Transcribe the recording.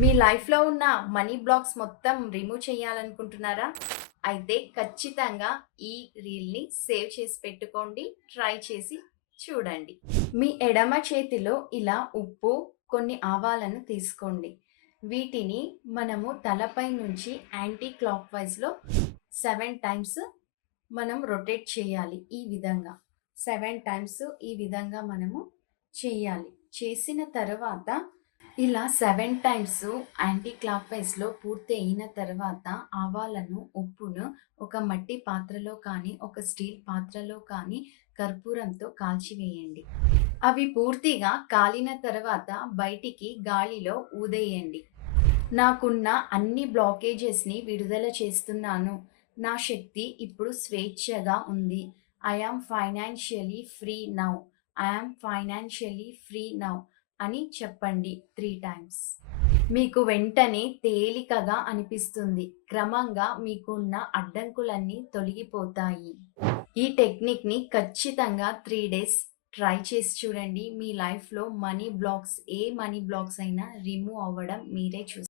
మీ లైఫ్‌లో ఉన్న money blocks మొత్తం రిమూవ్ చేయాలనుకుంటున్నారా? అయితే ఖచ్చితంగా ఈ రీల్‌ని సేవ్ చేసి పెట్టుకోండి. ట్రై చేసి చూడండి. మీ ఎడమ చేతిలో ఇలా ఉప్పు, కొన్ని ఆవాలను తీసుకోండి. వీటిని మనము తలపై నుంచి యాంటీ క్లాక్ వైస్‌లో 7 టైమ్స్ మనం రొటేట్ చేయాలి. ఈ విధంగా 7 టైమ్స్ ఈ విధంగా మనము చేయాలి. చేసిన తర్వాత ఇలా 7 టైమ్స్ యాంటీ క్లాక్ వైస్‌లో పూర్తి అయిన తర్వాత ఆవాలను, ఉప్పును ఒక మట్టి పాత్రలో కానీ, ఒక స్టీల్ పాత్రలో కానీ కర్పూరంతో కాల్చివేయండి. అవి పూర్తిగా కాలిన తర్వాత బయటికి గాలిలో ఊదేయండి. నాకున్న అన్ని బ్లాకేజెస్‌ని విడుదల చేస్తున్నాను. నా శక్తి ఇప్పుడు స్వేచ్ఛగా ఉంది. I am financially free now. I am financially free now అని చెప్పండి 3 టైమ్స్. మీకు వెంటనే తేలికగా అనిపిస్తుంది. క్రమంగా మీకున్న అడ్డంకులన్నీ తొలగిపోతాయి. ఈ టెక్నిక్‌ని ఖచ్చితంగా 3 డేస్ ట్రై చేసి చూడండి. మీ లైఫ్‌లో మనీ బ్లాక్స్ ఏ మనీ బ్లాక్స్ అయినా రిమూవ్ అవ్వడం మీరే చూస్తారు.